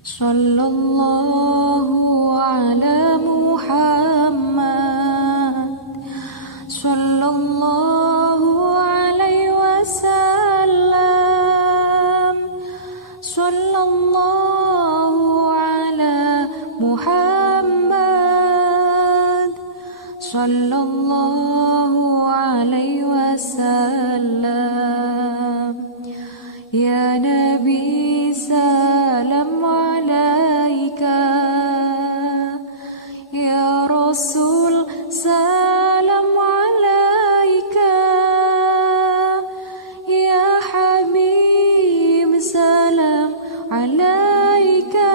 Sallallahu ala Muhammad, sallallahu alaihi wasallam, sallallahu ala Muhammad, sallallahu alaihi wasallam. Ya Nabi salam alaika, ya Rasul salam alaika, ya Habib salam alaika,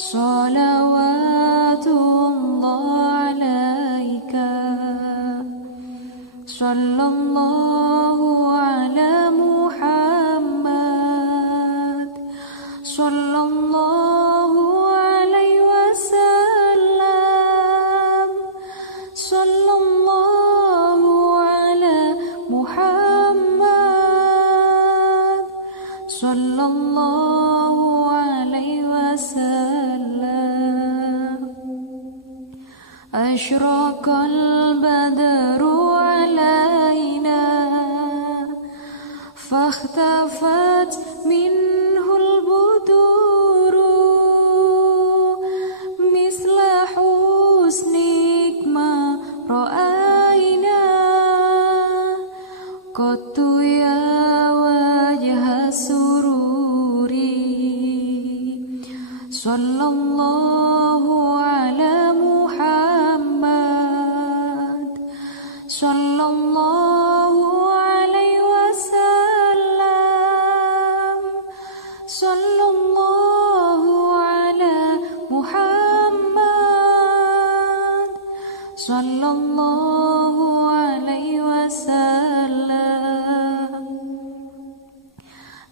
salawatullah alaika, sallallahu ala Muhammad, sallallahu alaihi wasallam, sallallahu ala Muhammad, sallallahu alaihi wasallam. Asyraqal badru alaina, fakhtafat minhul buduru, misla husnik ma ra'aina, qattu ya wajha sururi, sallallahu ala Muhammad, sallallahu alaihi wasallam, sallallahu ala Muhammad, sallallahu alaihi wasallam.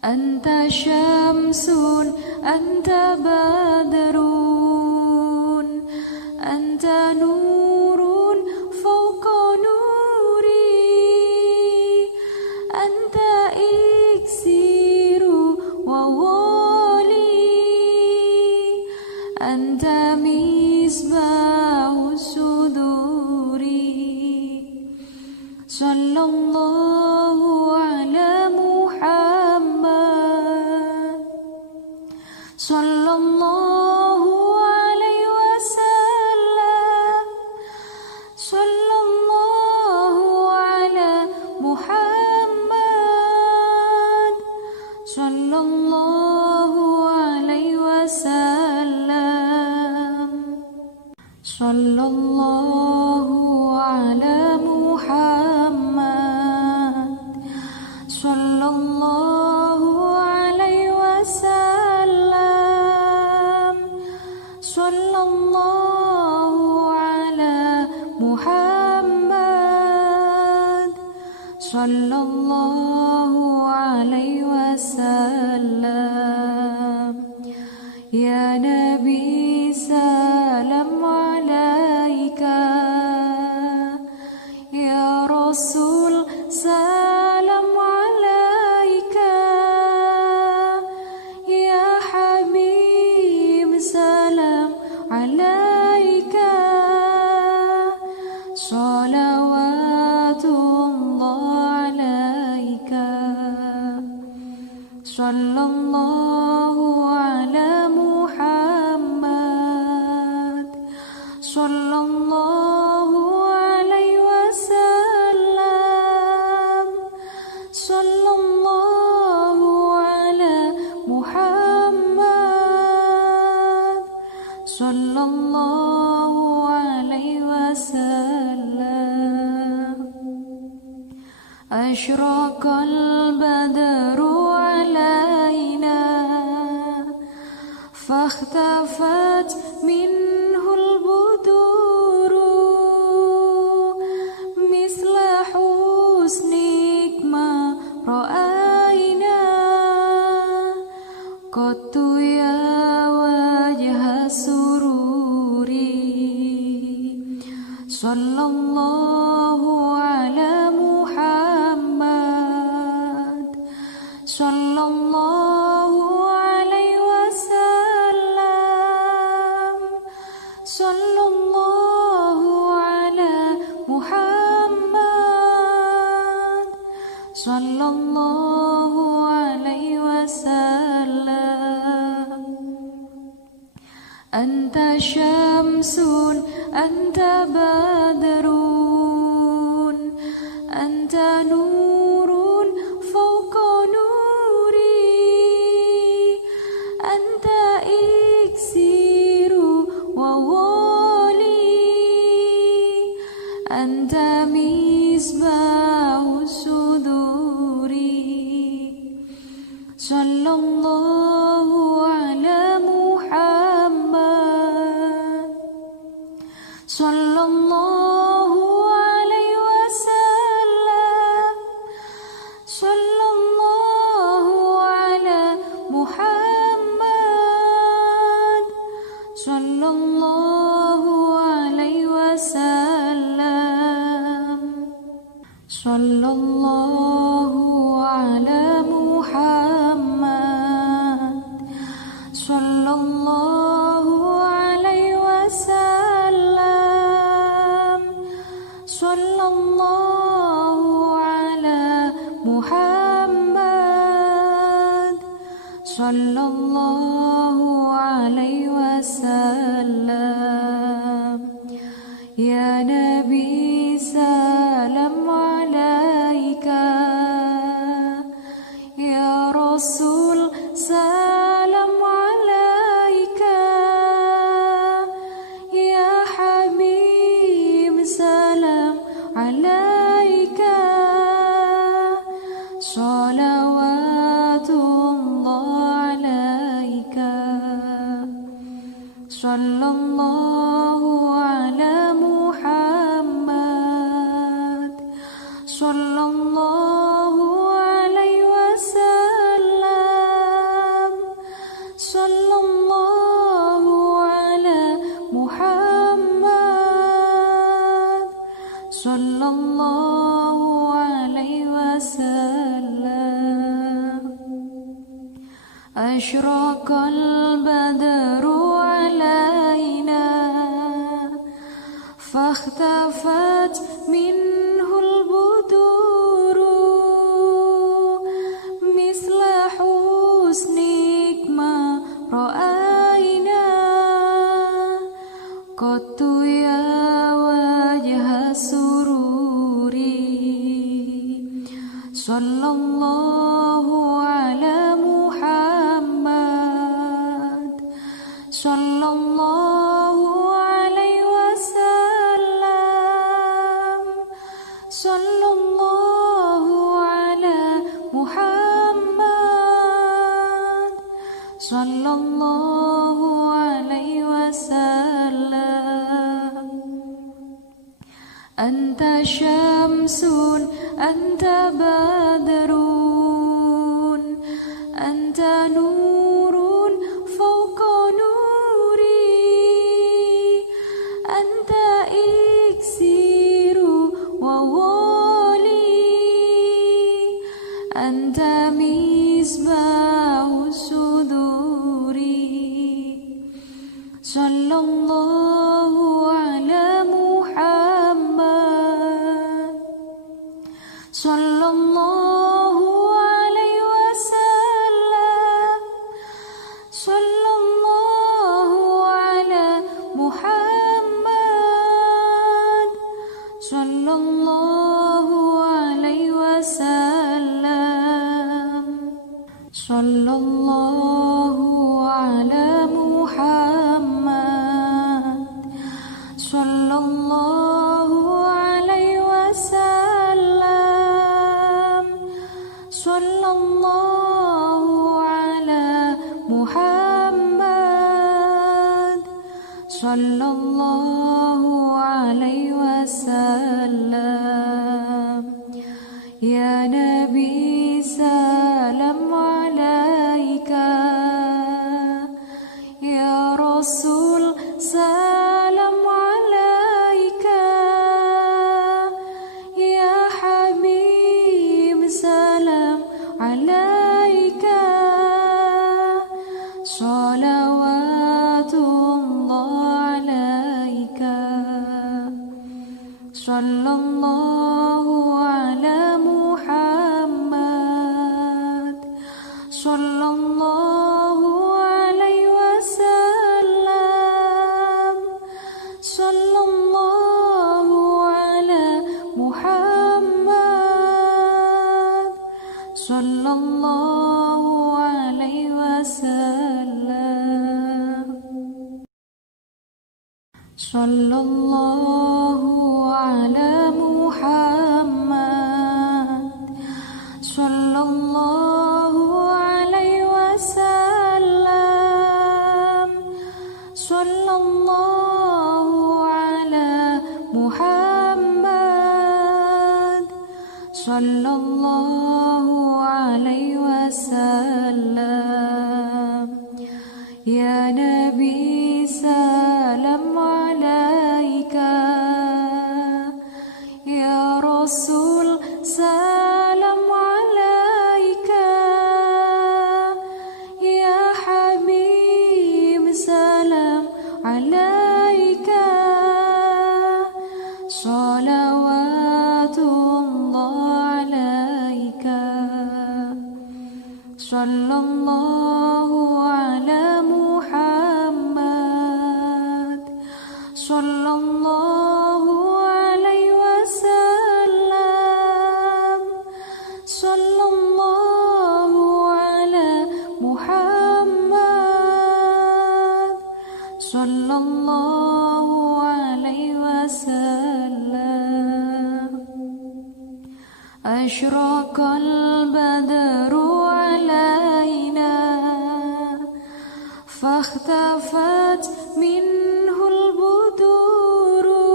Anta syamsun, anta badrun, anta nurun fawqa nuri, anta iksiru wa wali, anta misbahu suduri, sallallahu ala Muhammad, sallallahu alaihi wasallam, sallallahu ala Muhammad, sallallahu alaihi wasallam, sallallahu ala Muhammad, sallallahu alaihi wasallam, sallallahu ala Muhammad, sallallahu alaihi wasallam. Ya Nabi salam alaika, ya Rasul salam alaika, ya Habib salam alaika, salawatullah alaika, sallallahu ala Muhammad, sallallahu alaihi wasallam, sallallahu ala Muhammad, sallallahu alaihi wasallam. Asyraqal badru alaina, fakhtafat minhul buduru, misla husnik ma ra'aina, qattu ya wajha sururi, sallallahu ala Muhammad, sallallahu alaihi sallallahu alaihi wasallam. Anta syamsun, anta badrun, anta nurun fawqa nuri, anta iksiru wa wali, anta misbahu suduri. Sallallahu ala Muhammad, sallallahu alaihi wasallam, sallallahu ala Muhammad, sallallahu alaihi wasallam, sallallahu ala Muhammad, sallallahu alaihi wasallam, sallallahu ala Muhammad, sallallahu alaihi wasallam. Ya Nabi salam alaika, ya Rasul salam alaika, ya Habib salam alaika, salawatullah alaika, sallallahu ala Muhammad, sallallahu alaihi wasallam, sallallahu ala Muhammad, sallallahu alaihi wasallam. Asyraqal badru alaina, fakhtafat minhul buduru, misla husnik ma ra'aina, qattu ya wajha sururi. Sallallahu ala Muhammad, sallallahu alaihi wasallam, sallallahu ala Muhammad, sallallahu alaihi wasallam. Anta syamsun, anta badrun, anta nurun fawqa nuri, anta iksiru wa wali, anta misbahu suduri. Sallallahu ala Muhammad, sallallahu alaihi wasallam, sallallahu ala Muhammad, sallallahu alaihi wasallam, sallallahu ala Muhammad, sallallahu alaihi wasallam, sallallahu ala Muhammad, sallallahu alaihi wasallam. Ya Nabi salam alaika, ya Rasul salam alaika, ya Habib salam alaika, salawatullah alaika, sallallahu ala Muhammad, sallallahu alaihi wasallam. Sallallahu ala Muhammad, sallallahu alaihi wasallam. Sallallahu ala Muhammad, sallallahu alaihi wasallam. Ya Nabi salam alaika, ya Rasul salam alaika, ya Habib salam alaika. Salawatullah alaika, sallallahu ala Muhammad, sallallahu alaihi wasallam. Sallallahu ala Muhammad, sallallahu alaihi wasallam. Ashraqal badru alaina, fakhtafat minhul buduru,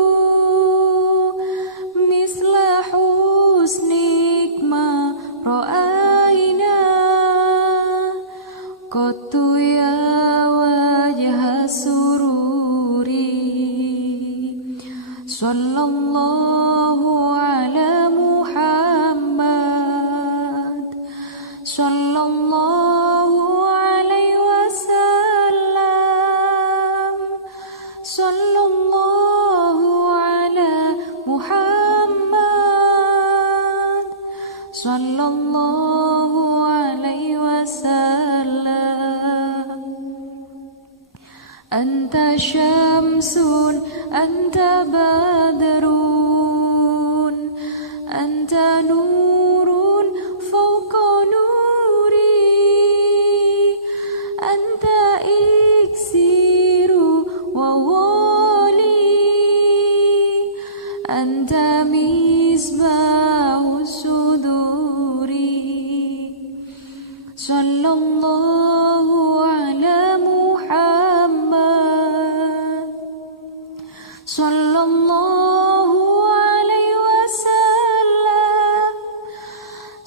misla husnik ma ra'aina. Qattu ya wajha sururi, sallallahu ala Muhammad, sallallahu alaihi wasallam. Sallallahu ala Muhammad, sallallahu alaihi wasallam. Anta syamsun, anta badrun, anta nurun fawqa nuri, anta iksiru wa wali, anta misbahu suduri. Sallallahu ala Muhammad, sallallahu alaihi wasallam.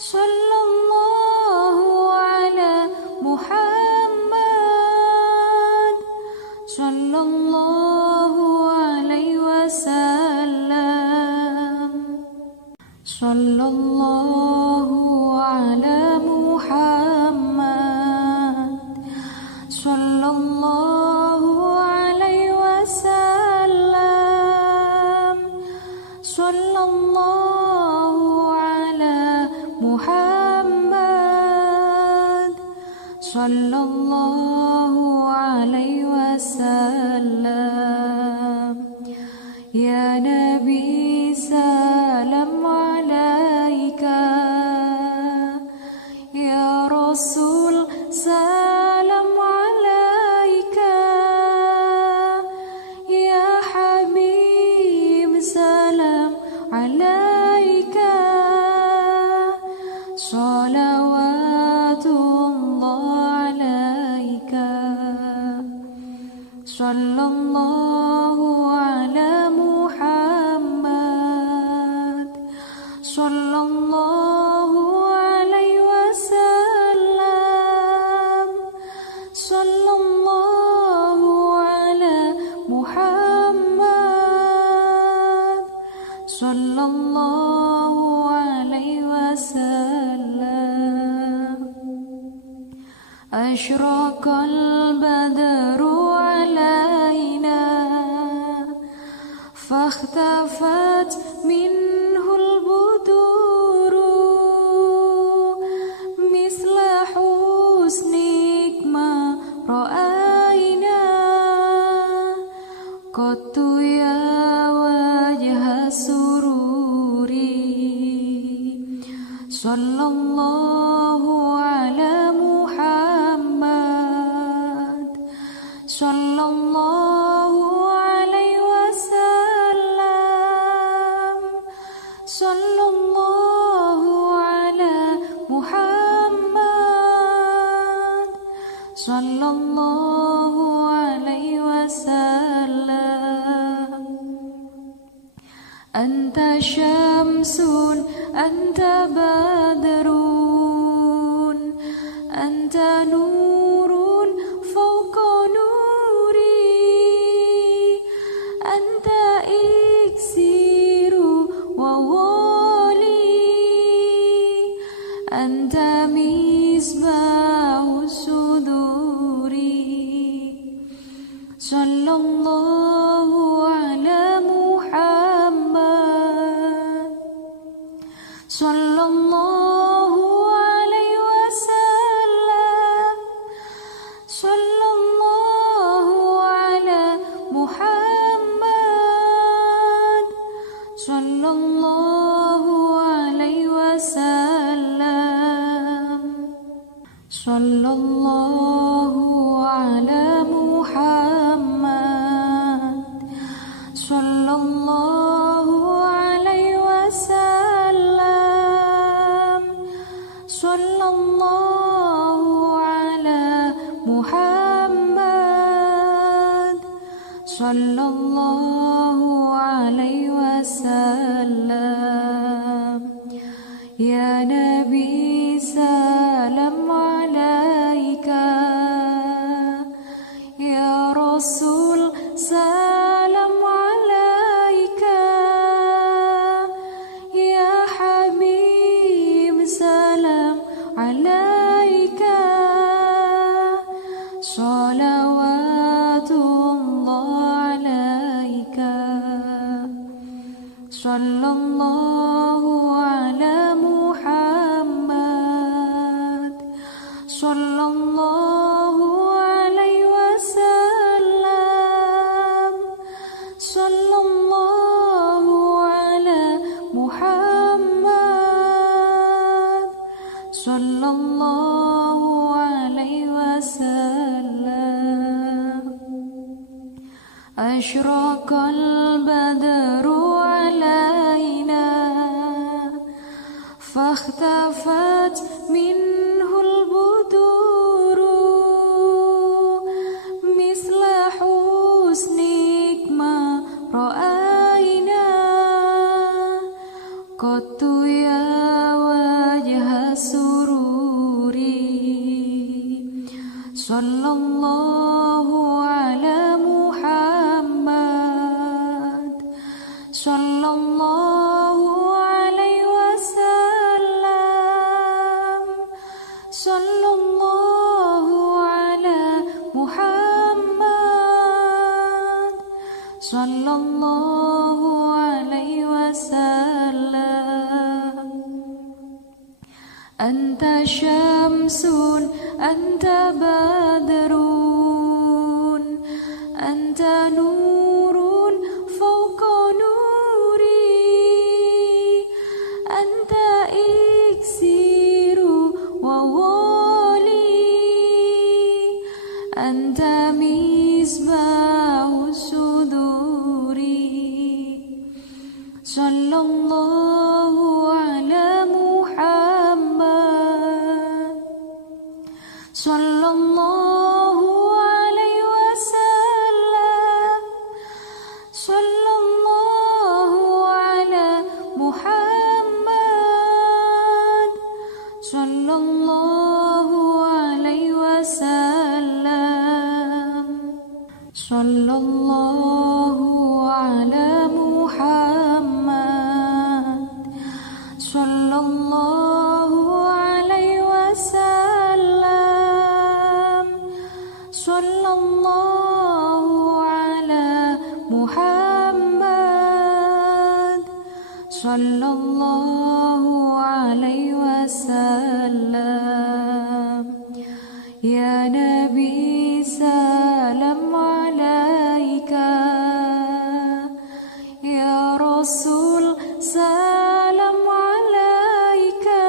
Sallallahu ala Muhammad, sallallahu alaihi wasallam. Sallallahu ala Muhammad, sallallahu alaihi wasallam. Sallallahu ala Muhammad, sallallahu alaihi wasallam. Ya Nabi salam alaika, ya Rasul salam alaika, ya Habib salam alaika. Salawatullah alaika, sallallahu ala Muhammad, sallallahu alaihi wasallam. Sallallahu ala Muhammad, sallallahu alaihi wasallam. Ashraqal badru alaina, fakhtafat minhul buduru, misla husnik ma ra'aina. Qattu ya wajha sururi, Sallallahu ala Muhammad, sallallahu alaihi wasallam, sallallahu ala Muhammad, sallallahu alaihi wasallam. Anta syamsun, anta badrun, anta nurun fawqa nuri, anta iksiru wa wali, anta misbahu suduri. Sallallahu ala Muhammad, sallallahu alaihi wasallam, sallallahu ala Muhammad, sallallahu alaihi wasallam, sallallahu ala Muhammad, sallallahu alaihi wasallam, sallallahu ala Muhammad, sallallahu alaihi wasallam. Ya Nabi salam alaika, ya Rasul salam alaika, ya Habib salam alaika, salawatullah alaika, sallallahu ala Muhammad, sallallahu alaihi wasallam, sallallahu ala Muhammad, sallallahu alaihi wasallam. Ashraqal badru alaina, fakhtafat minhul buduru, misla husnik ma ra'aina, qattu ya wajha sururi. Sallallahu ala Muhammad, sallallahu alaihi wasallam, sallallahu ala Muhammad, sallallahu alaihi wasallam. Anta syamsun, anta badrun, anta nurun fawqa nuri, anta iksiru wa wali, anta misbahu suduri. Sallallahu ala Muhammad, sallallahu alaihi wasallam, sallallahu ala Muhammad, sallallahu alaihi wasallam, sallallahu ala Muhammad, sallallahu alaihi wasallam, sallallahu ala Muhammad, sallallahu alaihi wasallam. Ya Nabi salam alaika, ya Rasul salam alaika,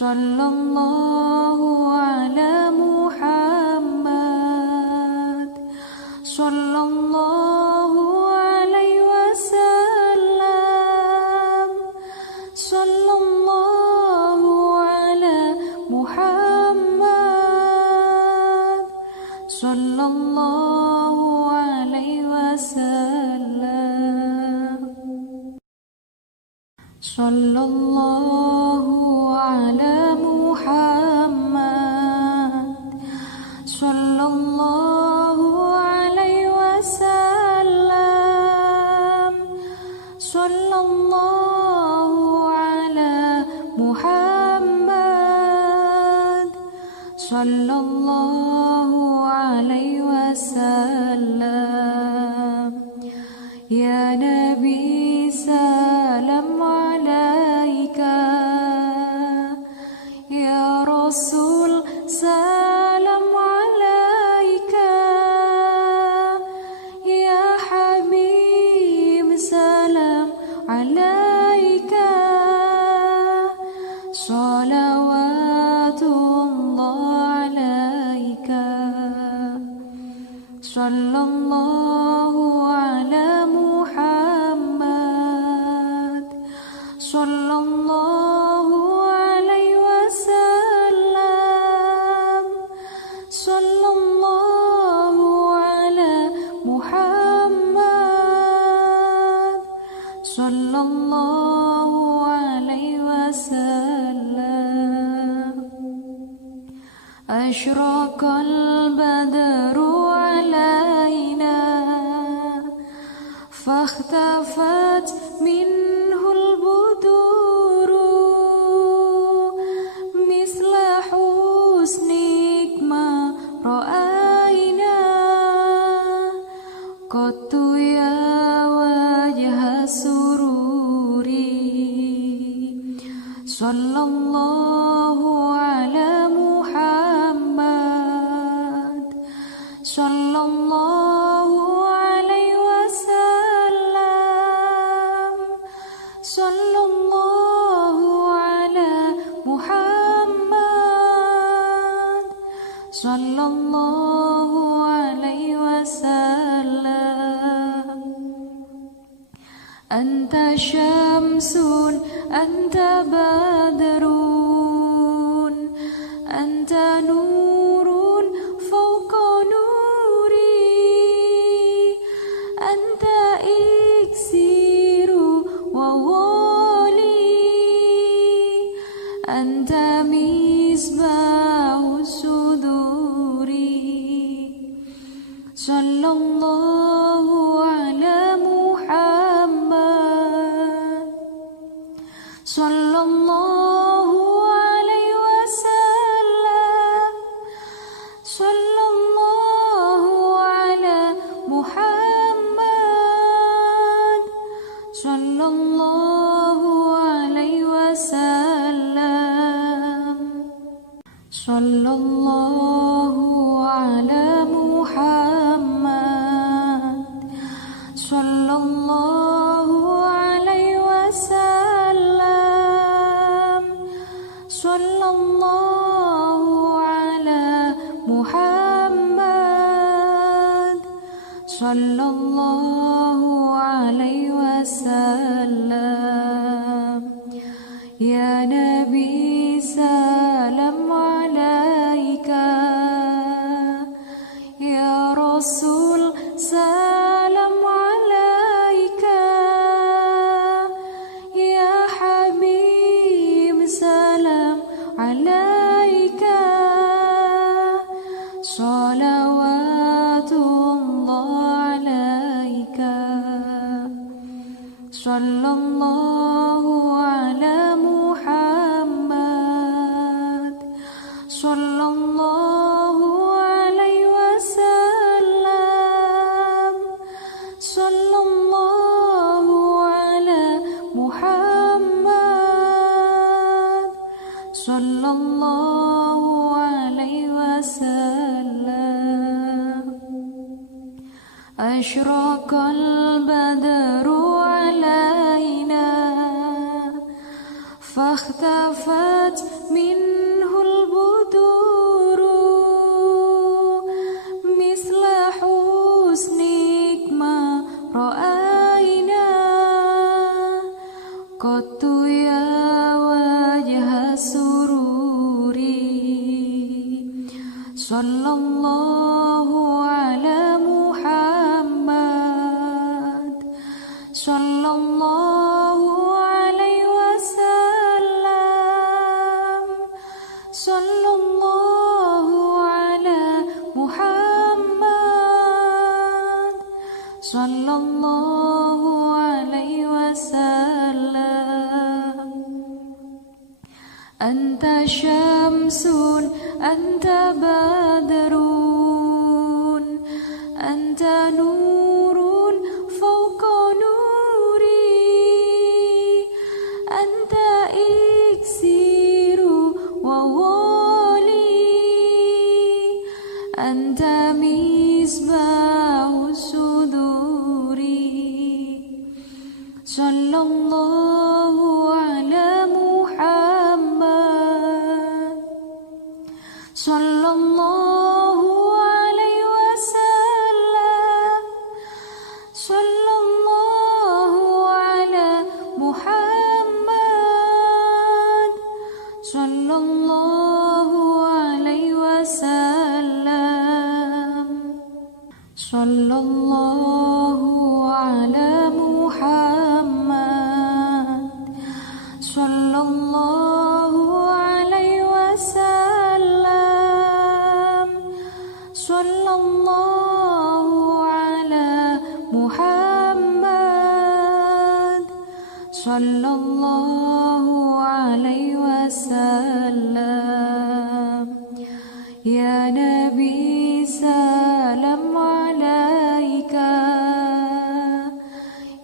sallallahu ala Muhammad, sallallahu alaihi wasallam, sallallahu ala Muhammad, sallallahu alaihi wasallam, sallallahu ala Muhammad, sallallahu alaihi wasallam, sallallahu ala Muhammad, sallallahu alaihi wasallam. Ya Nabi salam alaika, ya Rasul salam alaika, ya Habib salam alaika, salawatullah alaika, sallallahu ala Muhammad, sallallahu alaihi wasallam, sallallahu ala Muhammad, sallallahu alaihi wasallam. Ashraqal badru alaina fakhtafat minhul buduru misla husnik ma ra'aina qattu ya wajha sururi, sallallahu ala Muhammad, sallallahu alaihi wasallam, sallallahu ala Muhammad, sallallahu alaihi wasallam. Anta syamsun, anta badrun, anta nurun fawqa nuri, anta iksiru wa wali, anta misbahu suduri, sallallahu ala Muhammad, sallallahu alaihi wasallam, sallallahu ala Muhammad, sallallahu alaihi wasallam, sallallahu ala Muhammad, sallallahu alaihi wasallam, sallallahu ala Muhammad, sallallahu alaihi wasallam. Ya Nabi salam alaika, ya Rasul salam alaika, ya Habib salam alaika, salawatullah alaika, sallallahu ala Muhammad, sallallahu alaihi wasallam, sallallahu ala Muhammad, sallallahu alaihi wasallam. Ashraqal badru alaina fakhtafat min sallallahu ala Muhammad, sallallahu alaihi wasallam, sallallahu ala Muhammad, sallallahu alaihi wasallam. Anta syamsun, anta badrun, anta nurun fawqa nuri, anta iksiru wa wali, anta misbahu suduri. Sallallahu ala Muhammad, sallallahu alaihi wasallam, sallallahu ala Muhammad, sallallahu alaihi wasallam, sallallahu ala Muhammad, sallallahu alaihi wasallam, sallallahu ala Muhammad, sallallahu alaihi wasallam. Ya Nabi salam alaika,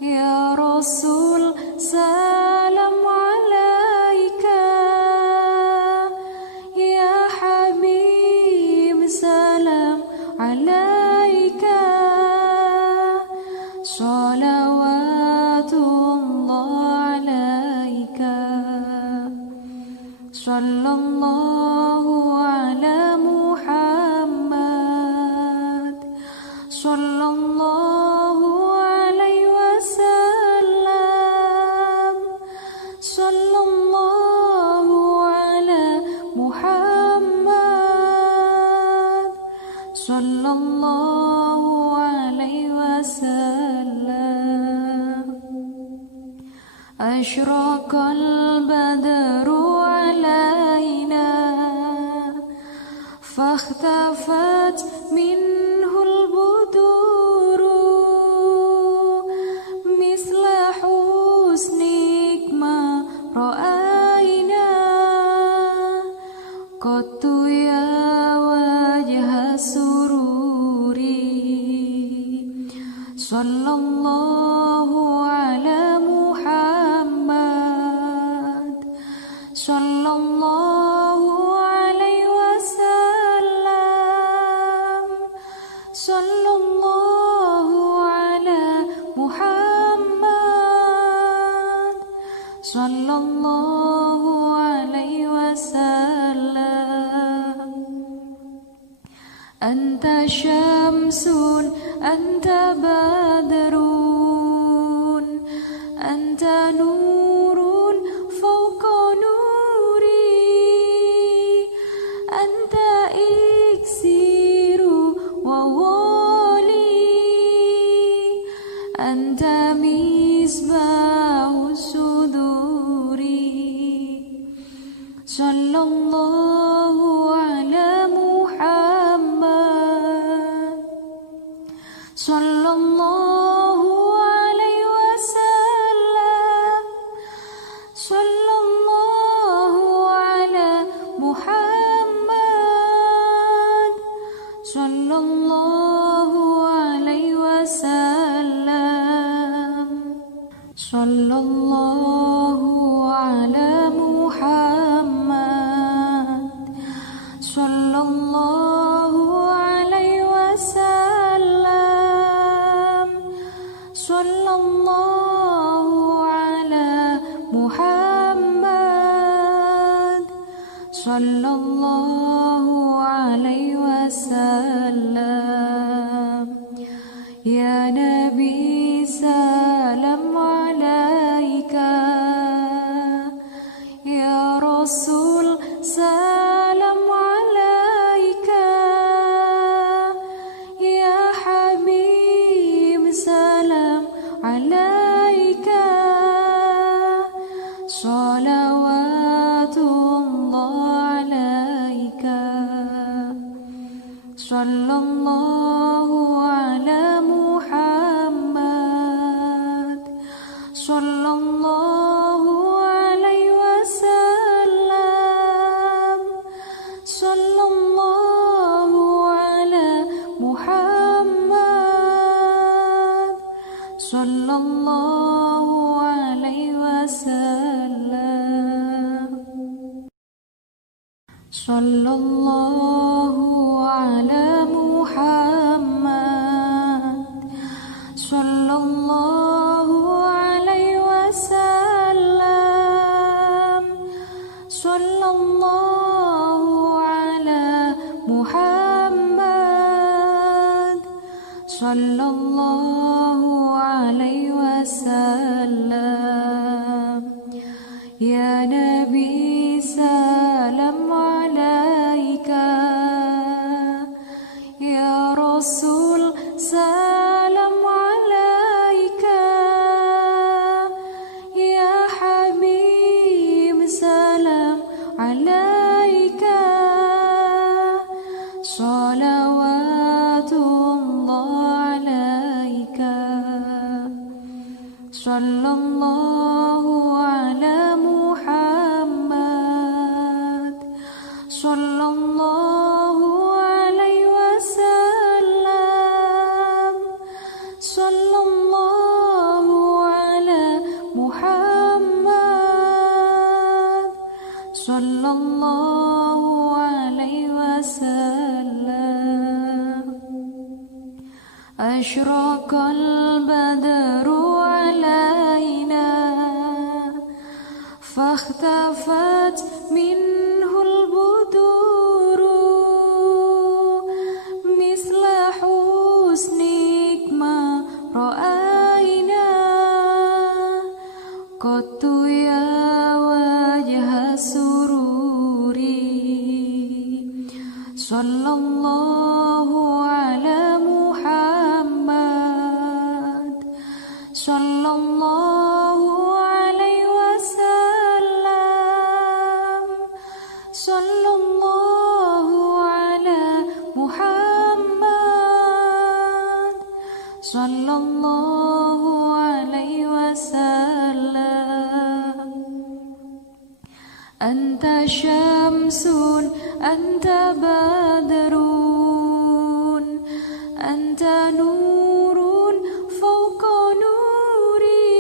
ya Rasul salam alaika, ya Habib salam alaika, salawatullah alaika, sallallahu ala Muhammad, sallallahu alaihi wasallam, sallallahu ala Muhammad, sallallahu alaihi wasallam. Ashraqal badru alaina, fakhtafat minhul buduru, misla husnik ma ra'aina, qattu ya wajha sururi. Sallallahu ala Muhammad, sallallahu alaihi wasallam, sallallahu ala Muhammad, sallallahu alaihi wasallam. Anta syamsun, anta badrun, anta nurun fawqa nuri, anta iksiru wa wali, anta misbahu suduri. Sallallahu ala Muhammad, sallallahu alaihi wasallam, sallallahu ala Muhammad, sallallahu alaihi wasallam, sallallahu ala Muhammad, sallallahu alaihi wasallam, sallallahu ala Muhammad, sallallahu alaihi wasallam. Ya Nabi salam alaika, ya Rasul salam alaika, Sallallahu ala Muhammad. Sallallahu alaihi wasallam. Sallallahu ala Muhammad. Sallallahu alaihi wasallam. Sallallahu ala Muhammad. Sallallahu alaihi wasallam. Sallallahu ala Muhammad. Sallallahu alaihi wasallam. Ya Nabi salam alaika, ya Rasul salam alaika, ya Habib salam alaika. Salawatullah alaika. Sallallahu ala Muhammad. Sallallahu alaihi wasallam. Sallallahu ala Muhammad. Sallallahu alaihi wasallam. Ashraqal badru alaina, fakhtafat minhul buduru, misla husnik ma ra'aina, qattu ya wajha sururi. Sallallahu ala Muhammad. Sallallahu alaihi wasallam. Sallallahu ala Muhammad. Sallallahu alaihi wasallam. Anta syamsun, anta badrun, anta nurun fawqa nuri,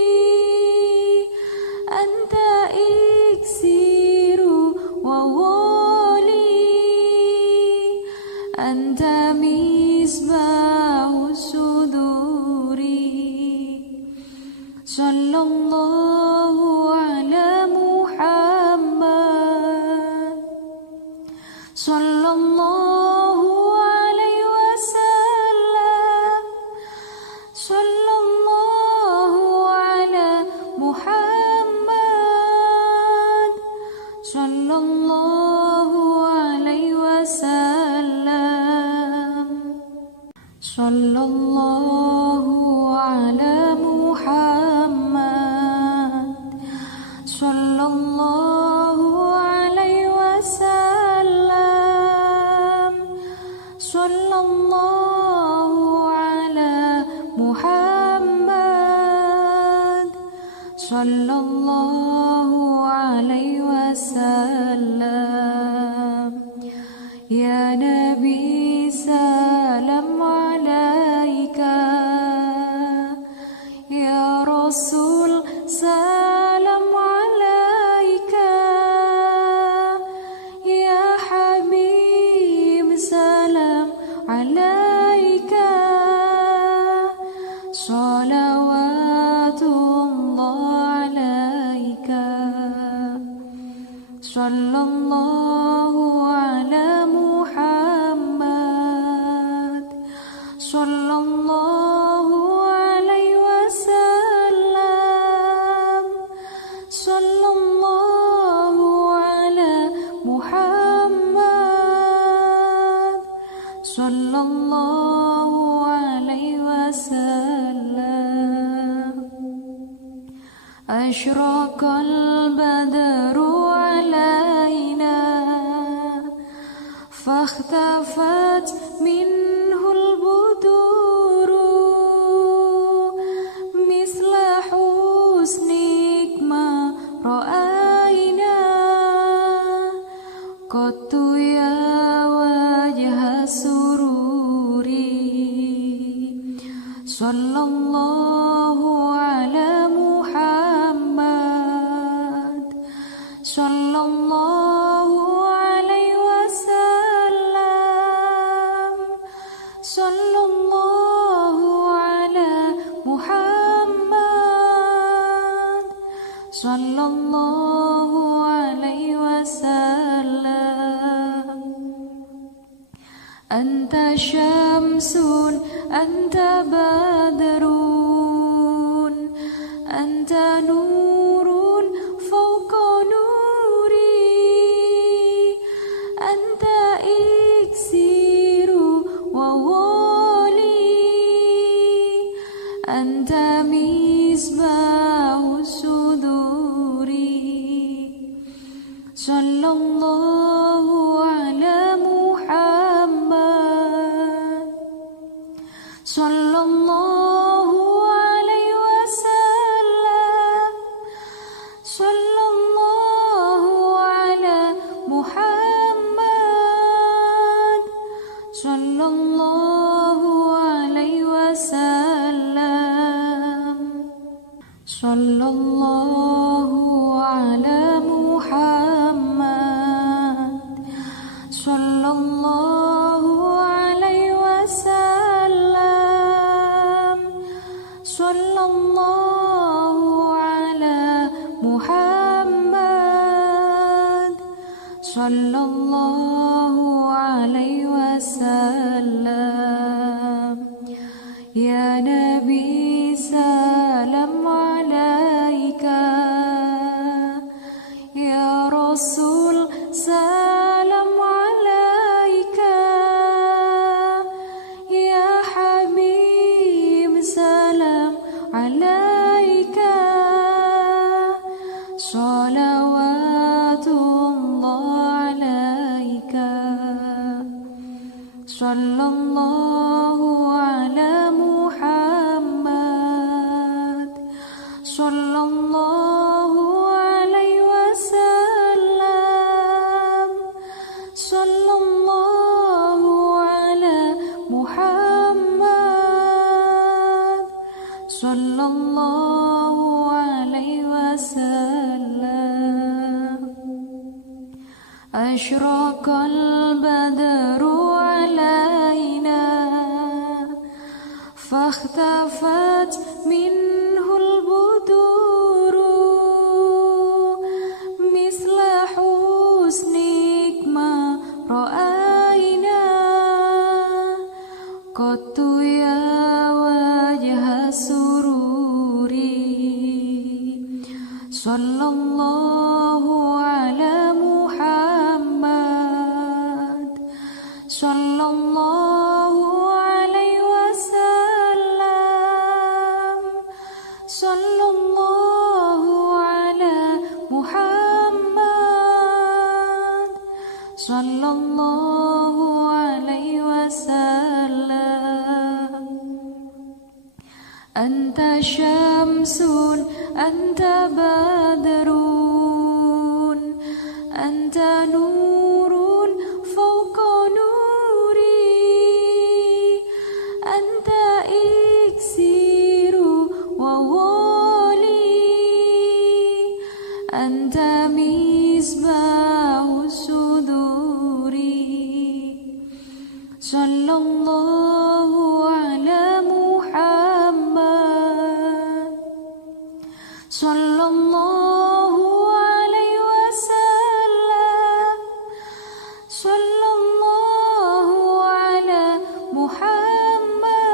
anta iksiru wa wali, anta misbahu suduri. Sallallahu ala Muhammad. Sallallahu alaihi wasallam. Sallallahu ala Muhammad. Sallallahu alaihi wasallam. Sallallahu ala Muhammad. Sallallahu alaihi wasallam. Sallallahu ala Muhammad. Sallallahu alaihi wasallam. Ya Nabi salam alaika, ya Rasul salam alaika, ya Habib salam alaika. Salawatullah alaika. Sallallahu ala Muhammad. Sallallahu alaihi wasallam. Sallallahu ala Muhammad. Sallallahu alaihi wasallam. Ashraqal badru alaina, fakhtafat ارتفت منه البدور مثل حسنك ما رأينا قط يا وجه السرور صلى الله على محمد صلى الله عليه وسلم صلى الله على محمد صلى الله عليه وسلم أنت شمس أنت بدر أنت نور فوق نوري أنت إكسير وولي أنت مصباح الصدور صلى الله على محمد صلى الله عليه وسلم صلى الله على محمد صلى الله عليه وسلم صلى الله على محمد صلى الله عليه وسلم صلى الله على محمد صلى الله عليه وسلم يا نبي سلام عليك يا رسول سلام عليك يا حبيب سلام عليك صلوات الله عليك صلى الله على محمد صلى الله عليه وسلم صلى الله على محمد صلى الله عليه وسلم أشرق البدر علينا فاختفت منه البدور مثل حسنك ما رأينا قط يا وجه السرور صلى الله على محمد صلى الله عليه وسلم صلى الله على محمد صلى الله عليه وسلم أنت شمس أنت بدر أنت نور فوق نوري أنت إكسير وولي أنت مصباح الصدور صلى الله على محمد صلى الله عليه وسلم صلى الله على محمد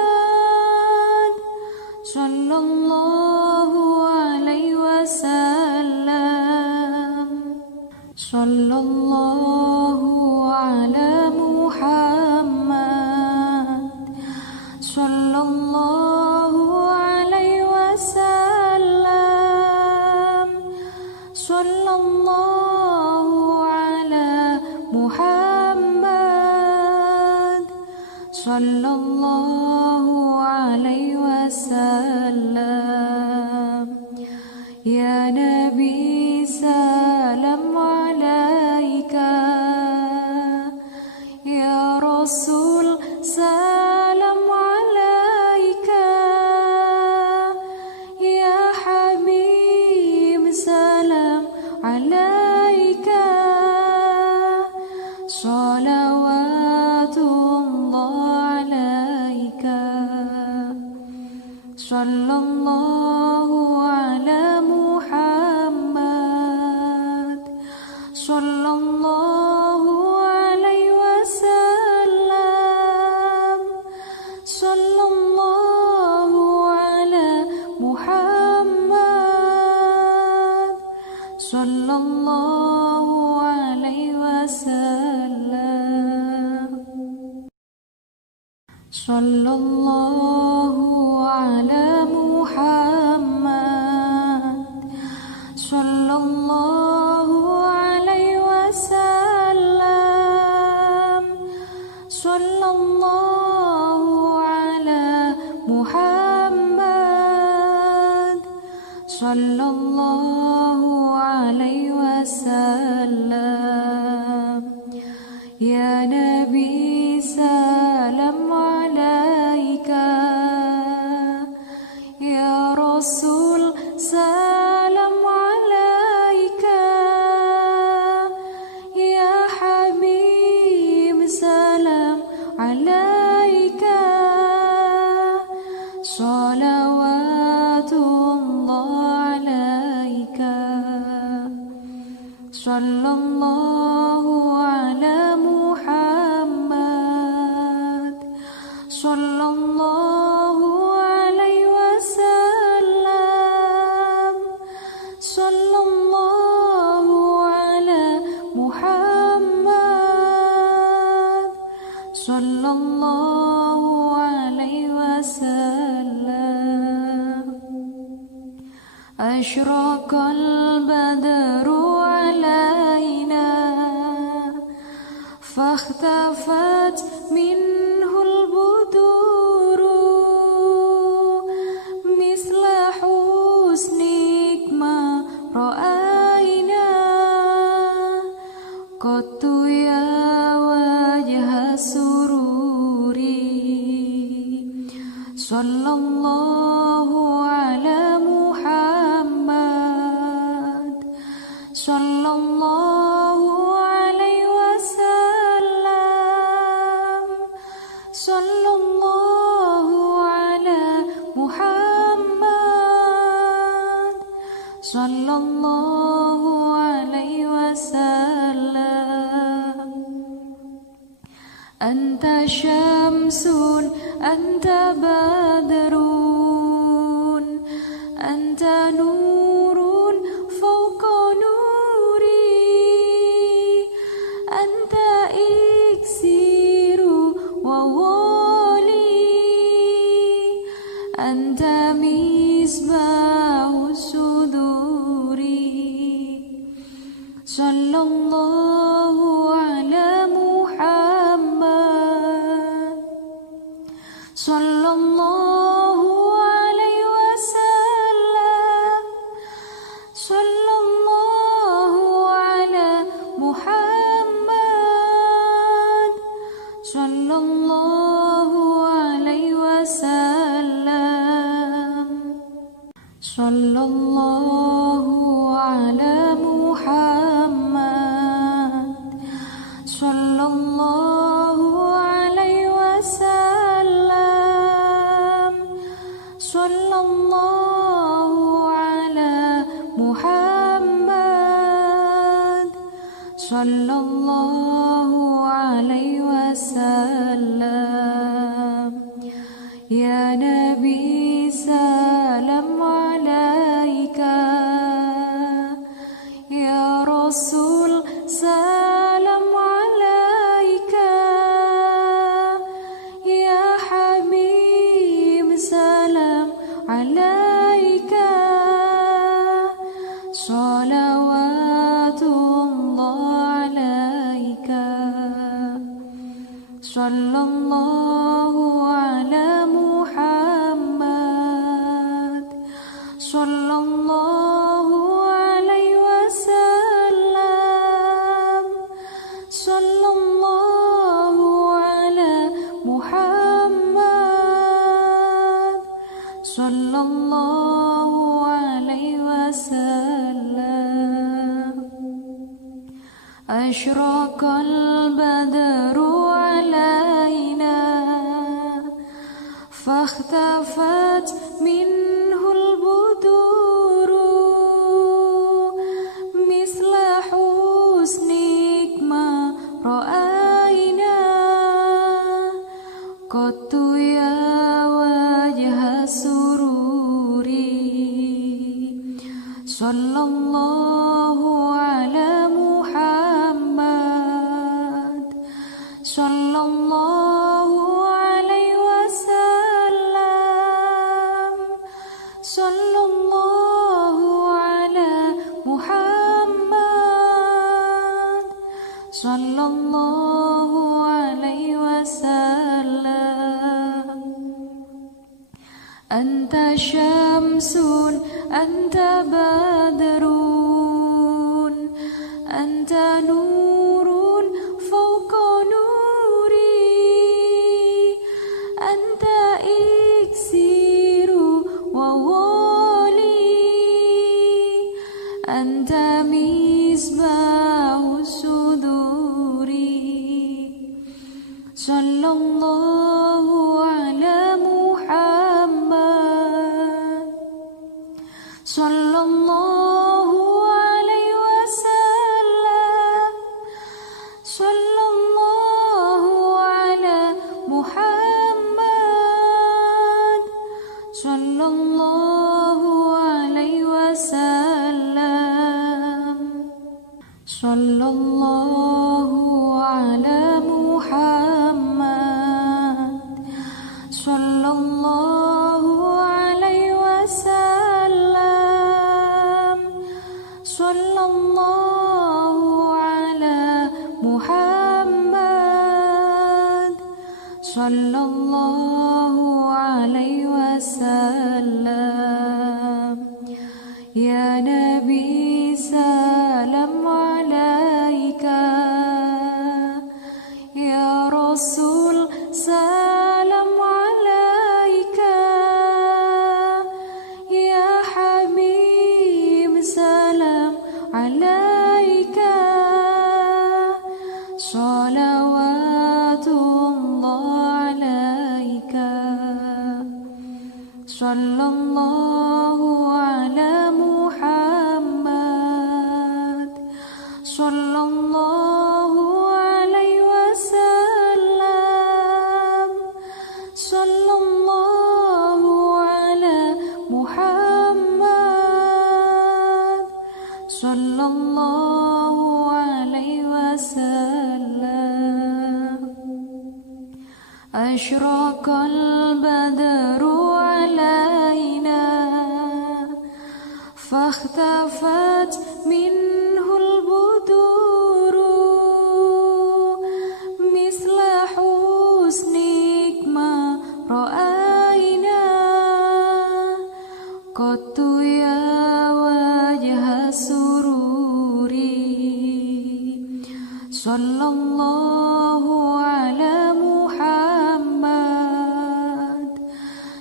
صلى الله عليه وسلم صلى الله على محمد صلى الله عليه وسلم صلى الله على محمد sallallahu alaihi wasallam. Ya Nabi salam alaika, ya Rasul salam alaika, ya Habib salam alaika, salawatullah alaika, sallallahu ala Muhammad, sallallahu alaihi wasallam, sallallahu ala Muhammad, sallallahu alaihi wasallam, sallallahu ala Muhammad, sallallahu alaihi wasallam, sallallahu ala Muhammad, sallallahu alaihi wasallam. Ya Nabi salam alaika, ya Rasul salam alaika, ya Habib salam alaika, salawatullah alaika, sallallahu ala Muhammad, sallallahu alaihi wasallam, sallallahu ala Muhammad, sallallahu alaihi wasallam. Asyraqal badru alaina, fakhtafat minhul buduru, misla husnik ma ra'aina, qattu ya wajha sururi, sallallahu ala Muhammad, sallallahu alaihi wasallam, sallallahu ala Muhammad, sallallahu alaihi wasallam. Anta syamsun, anta badrun, anta nurun fawqa nuri, anta iksiru wa wali, anta misbahu suduri, sallallahu ala Muhammad, sallallahu alaihi wasallam, sallallahu ala Muhammad, sallallahu alaihi wasallam, sallallahu ala Muhammad, sallallahu alaihi wasallam, sallallahu ala Muhammad, sallallahu alaihi wasallam. Ya Nabi salam alaika, ya Rasul salam alaika, ya Habib salam alaika, salawatullah alaika. Sallallahu ala Muhammad. Sallallahu alaihi wasallam. Sallallahu ala Muhammad. Sallallahu alaihi wasallam. Asyraqal badru alaina fakhtafat minhul buduru misla husnik ma ra'aina qattu ya wajha sururi. Sallallahu ala Muhammad. Sallallahu alaihi wasallam. Sallallahu ala Muhammad. Sallallahu alaihi wasallam. Anta syamsun, anta badrun, anta nurun fawqa nuri, anta iksiru wa wali, anta misbahu suduri. Sallallahu ala Muhammad. Sallallahu alaihi wasallam. Sallallahu ala Muhammad. Sallallahu alaihi wasallam. Sallallahu ala Muhammad. Sallallahu alaihi wasallam. Sallallahu ala Muhammad. Sallallahu alaihi wasallam. Ya Nabi salam alaika, ya Rasul salam alaika, ya Habib salam alaika. Salawatullah alaika. Sallallahu ala Muhammad. Sallallahu alaihi wasallam. Sallallahu ala Muhammad. Sallallahu alaihi wasallam. Asyraqal badru alaina fakhtafat minhul buduru misla husnik ma ra'aina qattu ya wajha sururi. Sallallahu ala Muhammad.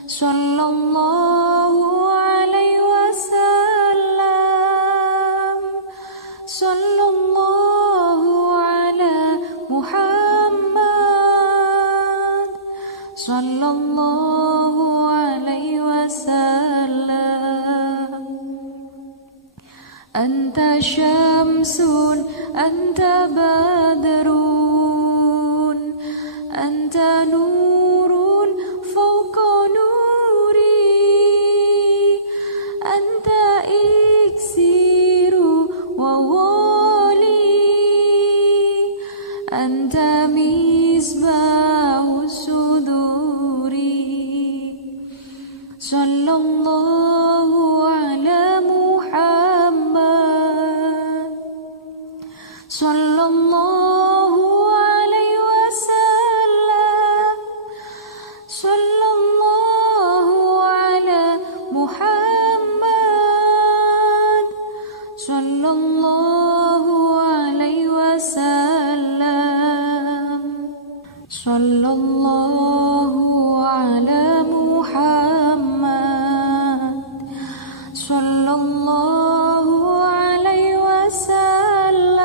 Sallallahu alaihi wasallam. Sallallahu ala Muhammad. Sallallahu alaihi wasallam. Anta syamsun, anta badrun, anta nurun fawqa nuri, anta iksiru wa wali, anta misbahu suduri. Sallallahu ala Muhammad. Sallallahu alaihi wasallam. Sallallahu ala Muhammad, sallallahu alaihi wasallam,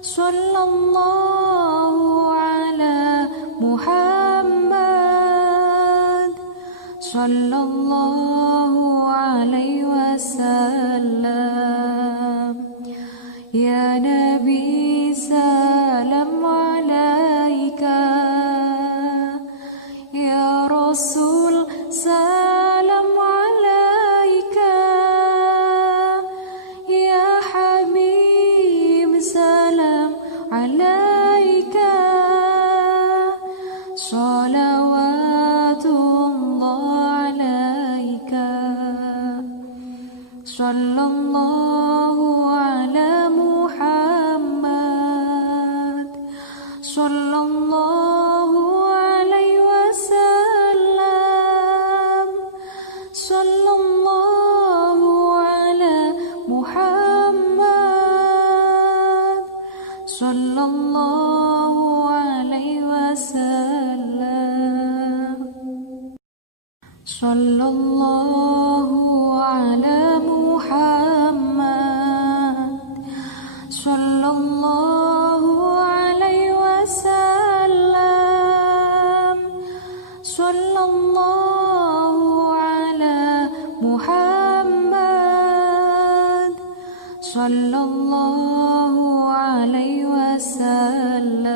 sallallahu ala Muhammad, sallallahu alaihi wasallam. Ya Nabi salam alaika, ya Rasul salam alaika, ya Habib salam alaika, salawatullah alaika, sallallahu ala Muhammad, sallallahu alaihi wasallam, sallallahu ala Muhammad, sallallahu alaihi wasallam, sallallahu ala Muhammad, sallallahu alaihi wasallam, sallallahu ala Muhammad, sallallahu alaihi wasallam.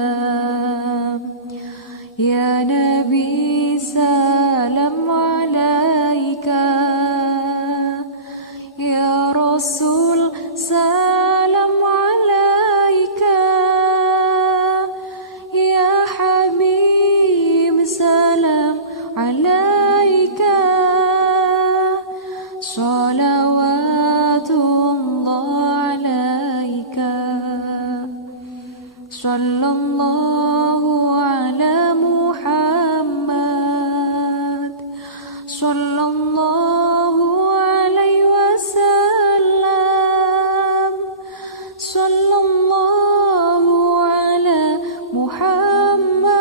Ya Nabi salam alaika, ya Rasul salam alaika, ya Habib salam alaika, salawatullah alaika, sallallahu ala Muhammad, sallallahu alaihi wasallam, sallallahu ala Muhammad,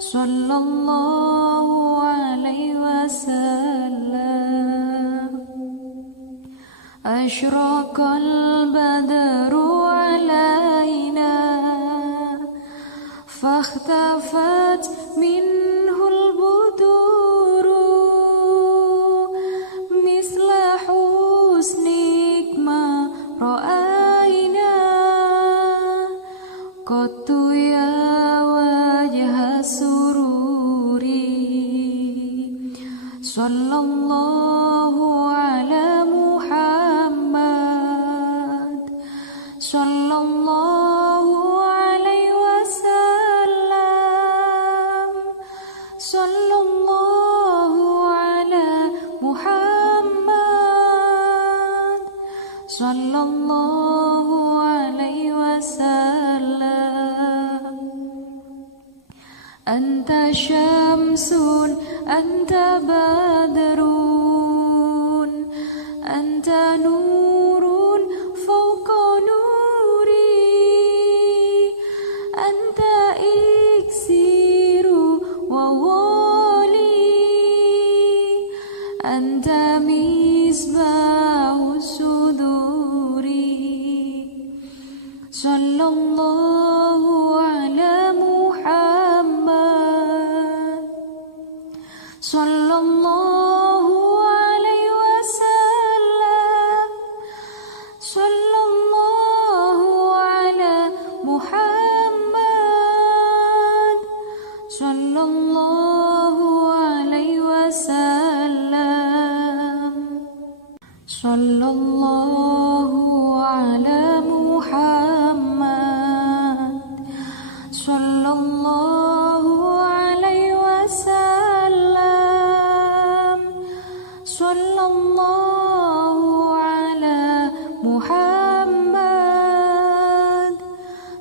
sallallahu alaihi wasallam. Ashraqal badru alaina, fakhtafat minhul buduru, misla husnik ma ra'aina, qattu ya wajha sururi, sallallahu ala Muhammad, sallallahu alaihi wasallam, sallallahu ala Muhammad, sallallahu alaihi wasallam. Anta syamsun, anta badrun, anta nurun fawqa nuri, anta iksiru wa wali, anta misbahu suduri, sallallahu ala Muhammad, sallallahu alaihi wasallam, sallallahu ala Muhammad, sallallahu alaihi wasallam, sallallahu ala Muhammad, sallallahu alaihi wasallam, sallallahu ala Muhammad,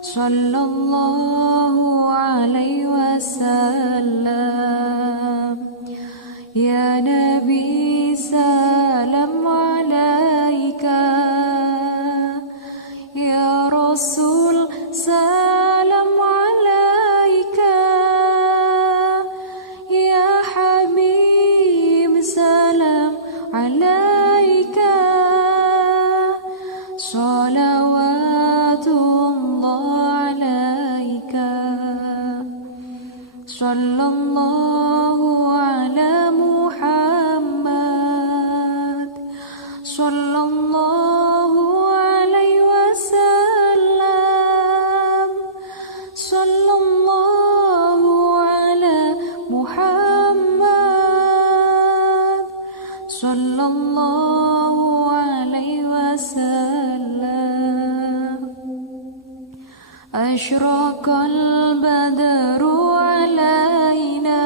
sallallahu alaihi wasallam. Ya Nabi salam alaika, ya Rasul salam alaika. Ya Habib, salam alaika. Salawatullah alaika. Sallallahu ala Muhammad. Sallallahu alaihi wasallam. Sallallahu ala Muhammad. Sallallahu alaihi wasallam. Ashraqal badru alaina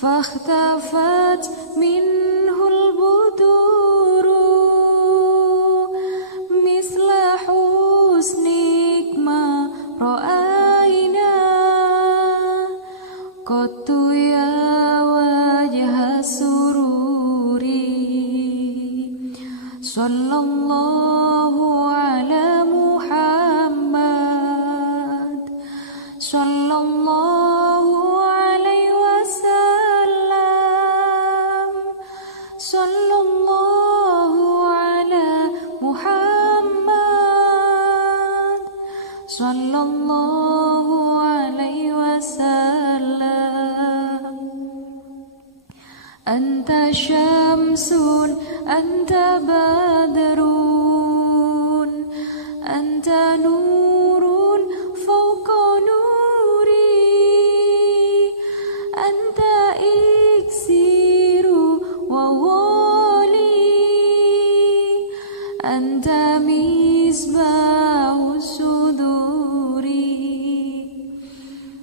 fakhtafat minhul buduru misla husnik ma ra'aina qattu ya wajha sururi. Sallallahu ala Muhammad. Sallallahu alaihi wasallam. Sallallahu ala Muhammad. Sallallahu alaihi wasallam. Anta syamsun, anta badrun, anta nurun fawqa nuri, anta iksiru wa wali, anta misbahu suduri.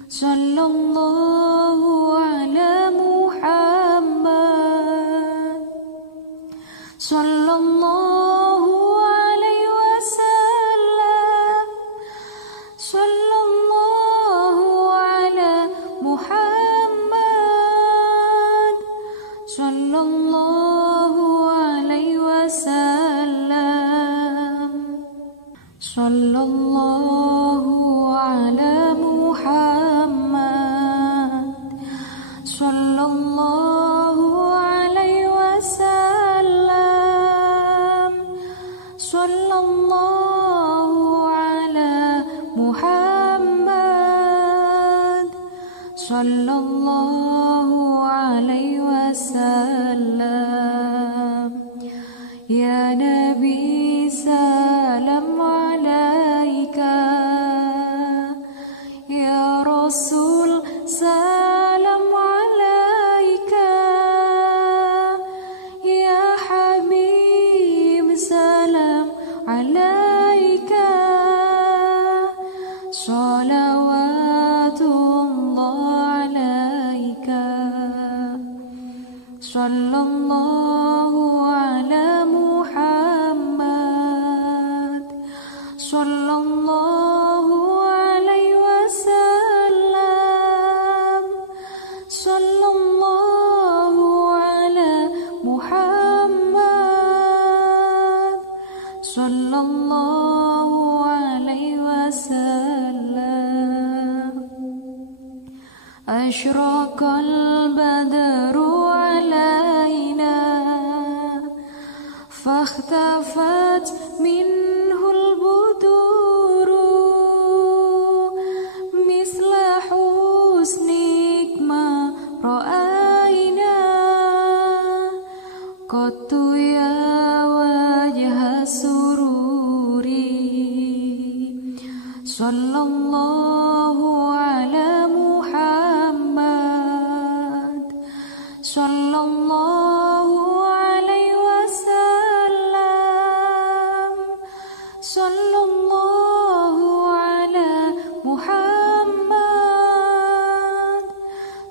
Sallallahu ala Muhammad. Sallallahu alaihi wasallam. Sallallahu ala Muhammad. Sallallahu alaihi wasallam. Sallallahu ala Muhammad. Sallallahu alaihi wasallam. Sallallahu ala Muhammad. Sallallahu alaihi wasallam. Ya Nabi, salam alaika. Ya Rasul, salam alaika. Ya Habib, salam alaika. Salawatullah alaika. Sallallahu ala Muhammad. Sallallahu alaihi wasallam. Sallallahu ala Muhammad. Sallallahu alaihi wasallam. Ashraqal badru alaina fakhtafat minhul buduru misla husnik ma ra'aina qattu ya wajha sururi. Sallallahu ala Muhammad. Sallallahu alaihi wasallam. Sallallahu ala Muhammad.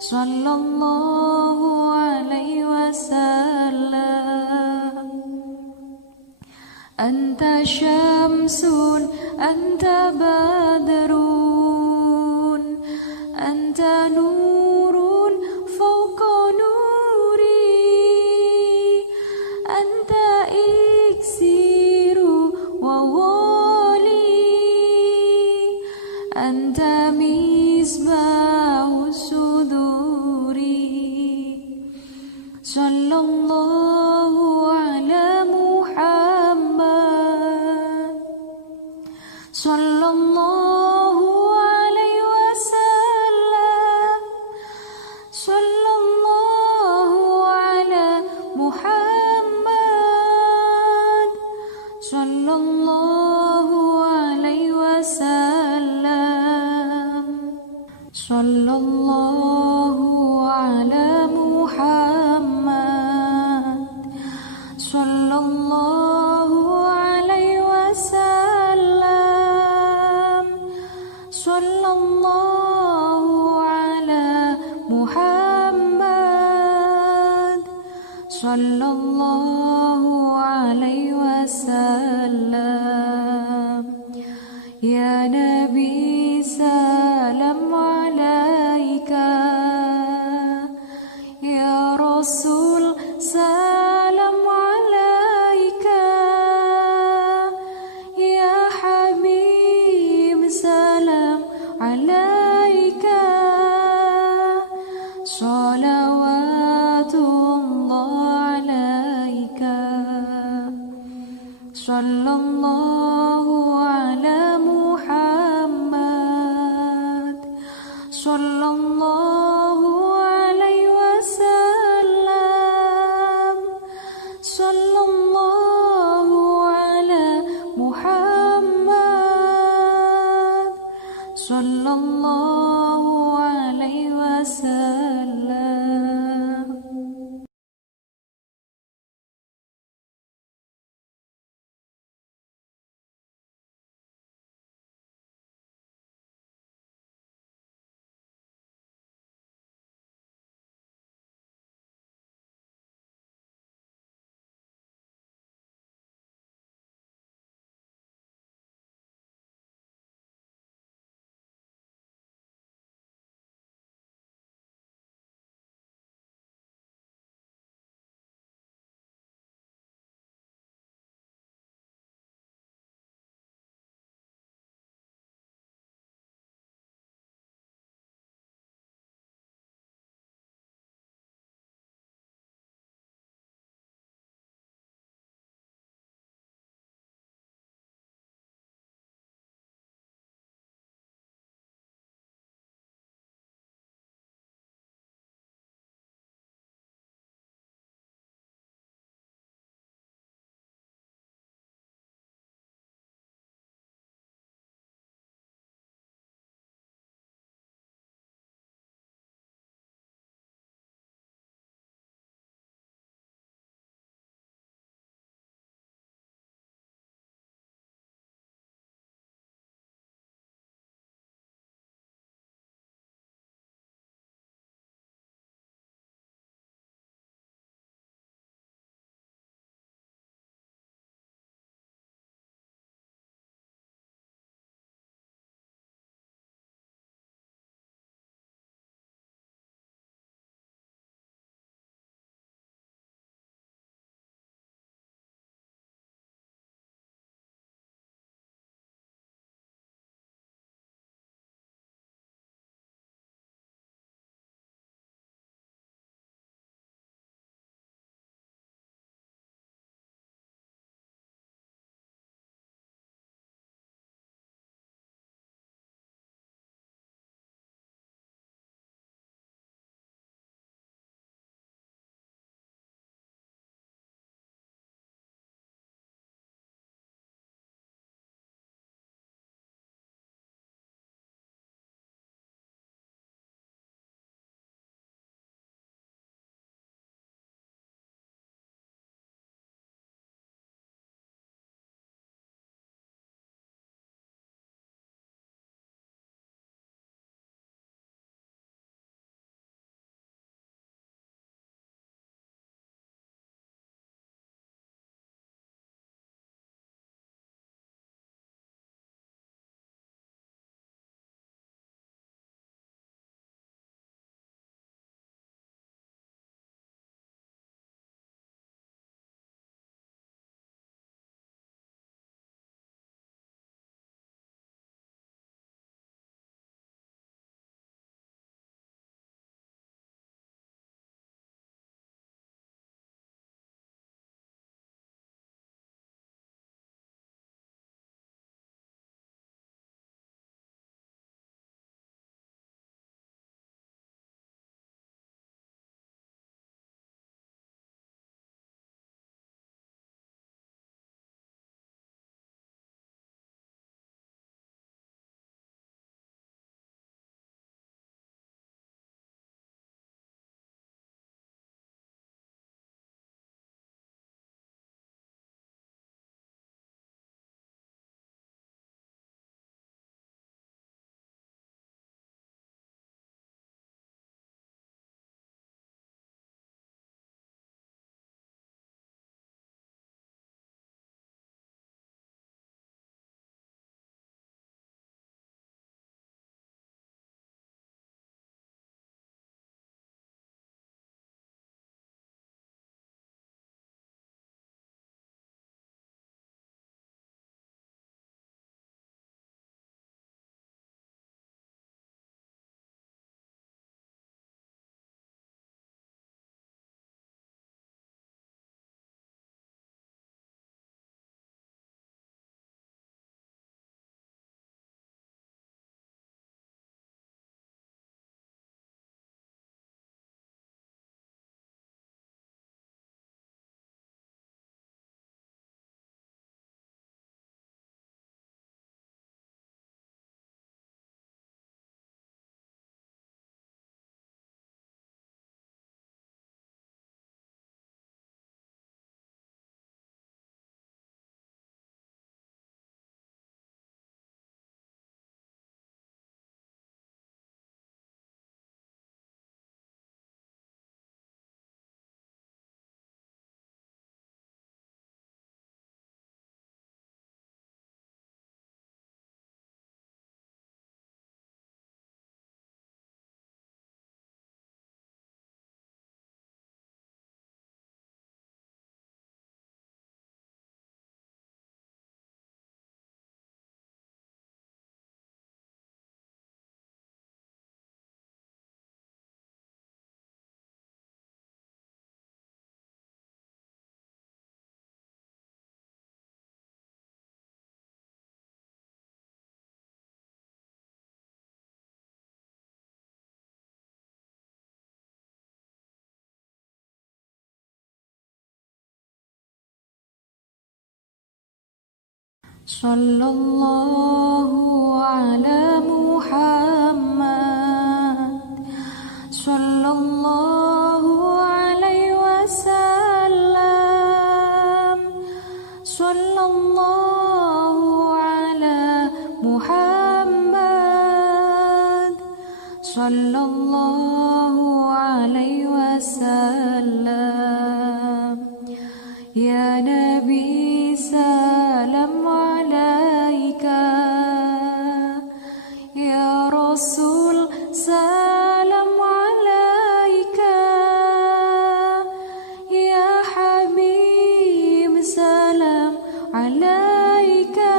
Sallallahu alaihi wasallam. Anta syamsun, anta badrun, anta nurun fawqa nuri, anta iksiru wa wali, أنت مصباح الصدور صلى الله على محمد صلى الله عليه وسلم صلى الله على محمد صلى الله عليه وسلم صلى الله على محمد صلى الله عليه وسلم صلى الله على محمد صلى الله عليه وسلم يا نبي سلام عليك يا رسول سلام عليك يا حبيب سلام عليك صلوات الله عليك صلى الله على محمد صلى الله عليه وسلم صلى الله على محمد صلى الله عليه وسلم Sallallahu ala Muhammad, sallallahu alaihi wasallam, sallallahu ala Muhammad, sallallahu alaihi wasallam. Ya Nabi salam alaika, ya Rasul salam alaika, ya Habib salam alaika,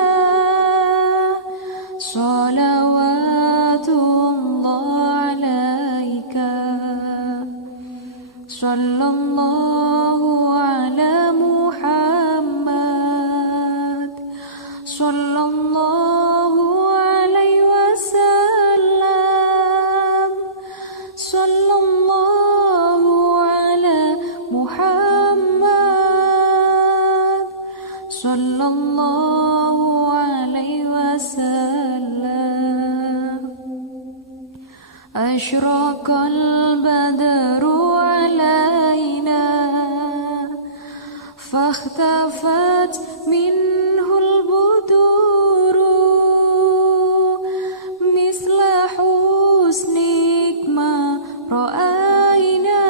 salawatullah alaika, sallallahu ala Muhammad, sallallahu alaihi wasallam, sallallahu ala Muhammad, sallallahu alaihi wasallam. Asyraqal badru alaina, fakhtafat minhul buduru, misla husnik ma ra'aina,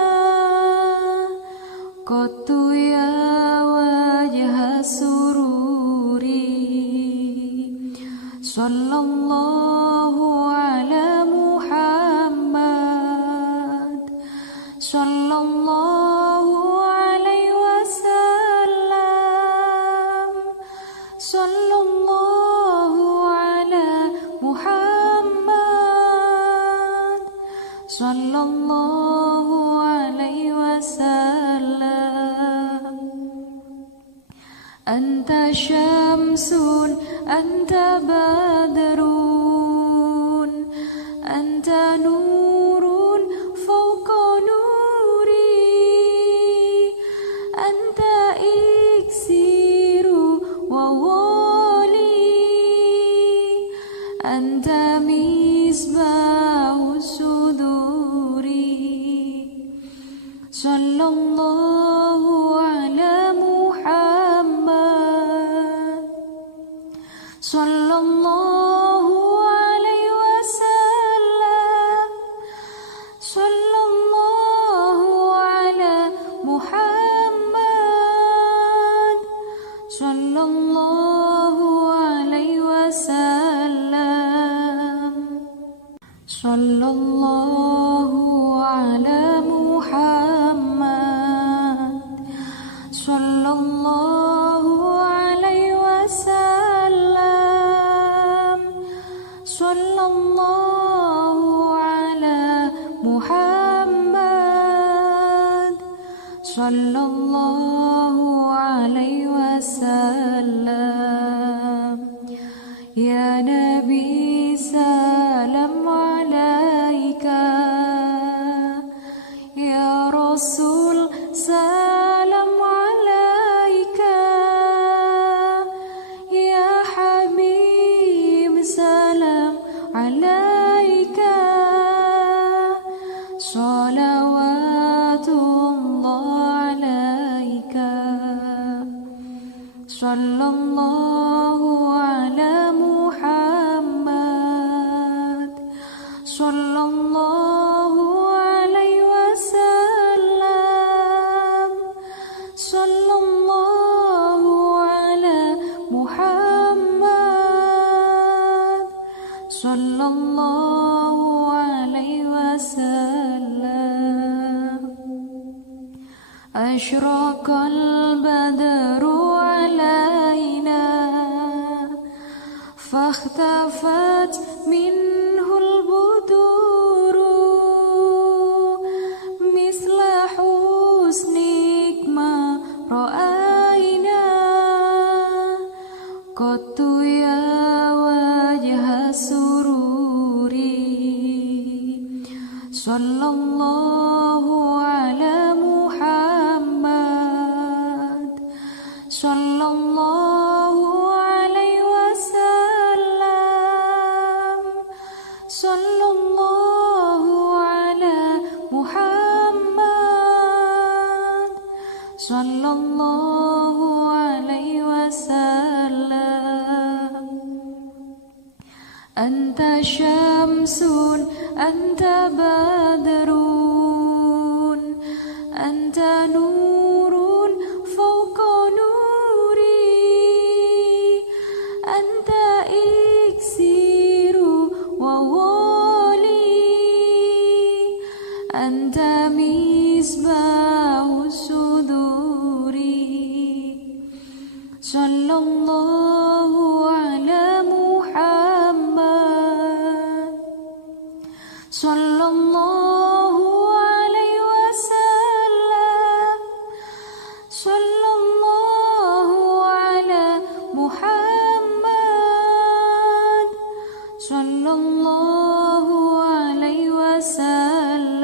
qattu ya wajha sururi, sallallahu ala Muhammad, sallallahu alaihi wasallam, sallallahu ala Muhammad, sallallahu alaihi wasallam. Anta syamsun, anta badrun, anta nurun fawqa nuri, anta iksiru wa wali, anta misbahu suduri, sallallahu ala Muhammad, sallallahu alaihi wasallam, sallallahu ala Muhammad, sallallahu alaihi wasallam, sallallahu ala Muhammad, sallallahu alaihi wasallam, sallallahu ala Muhammad, sallallahu alaihi wasallam. Ya Nabi salam alaika, ya Rasul salam alaika, ya Habib salam alaika, salawatullah alaika, sallallahu ala Muhammad, sallallahu alaihi wasallam, sallallahu ala Muhammad, sallallahu alaihi wasallam. Asyraqal badru alaina, fakhtafat minhul buduru, misla husnik ma ra'aina, qattu ya wajha sururi, sallallahu ala Muhammad, sallallahu alaihi Anta syamsun, anta badrun, anta nurun fawqa nuri, anta iksiru wa wali, anta misbahu suduri. Sallallahu ala Muhammad, sallallahu alaihi wasallam, sallallahu ala Muhammad, sallallahu alaihi wasallam,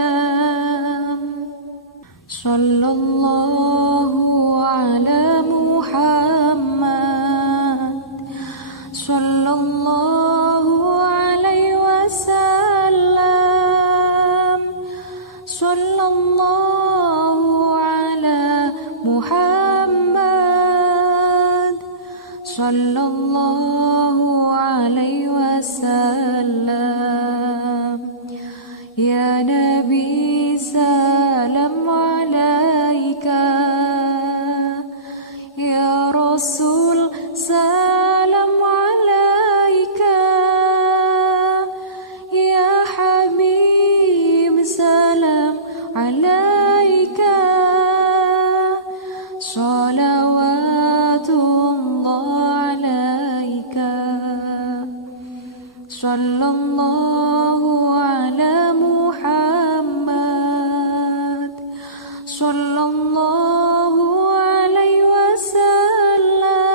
sallallahu ala Muhammad, sallallahu alaihi wasallam, sallallahu ala Muhammad, sallallahu alaihi wasallam. Ya Nabi salam alaika, ya Rasul salam alaika, ya Habib salam alaika, salawatullah alaika, sallallahu ala Muhammad, sallallahu alaihi wasallam,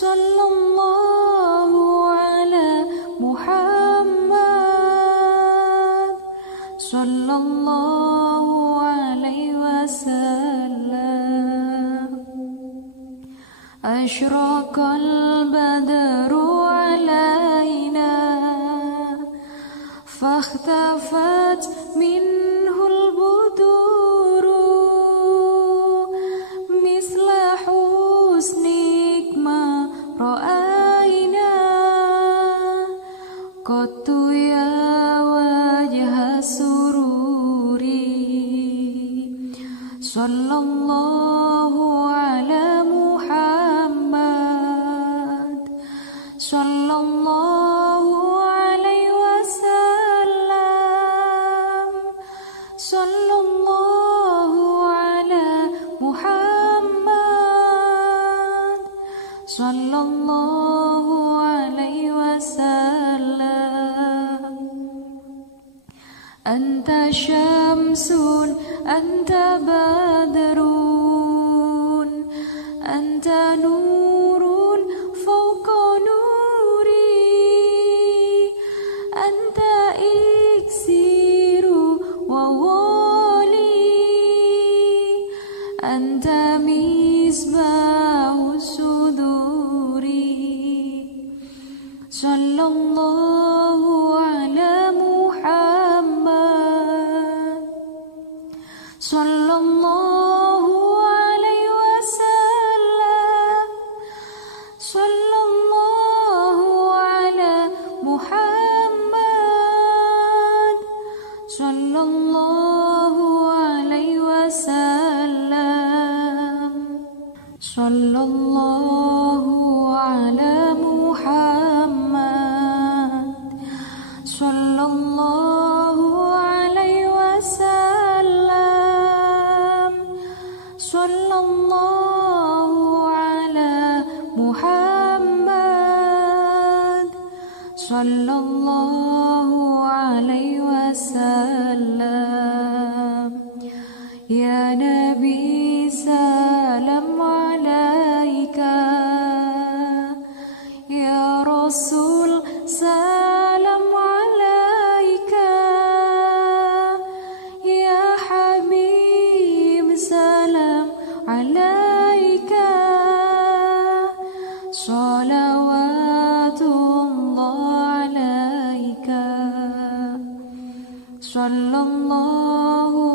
sallallahu ala Muhammad, sallallahu alaihi wasallam. Ashraqal badru alaina, fakhtafat minhul buduru, misla husnik ma ra'aina, qattu ya wajha sururi. Sallallahu ala Muhammad, sallallahu alaihi wasallam, sallallahu ala Muhammad, sallallahu alaihi wasallam. Anta syamsun, anta badrun, anta nurun fawqa nuri, anta iksiru wa wali, anta misbahu suduri. Sallallahu ala Muhammad, sallallahu alaihi wasallam, sallallahu ala Muhammad, sallallahu alaihi wasallam, sallallahu ala Muhammad, sallallahu alaihi wasallam, sallallahu ala Muhammad, sallallahu alaihi wasallam. Ya Nabi salam alaika, ya Rasul salam alaika, ya Habib salam alaika, salawatullah alaika, sallallahu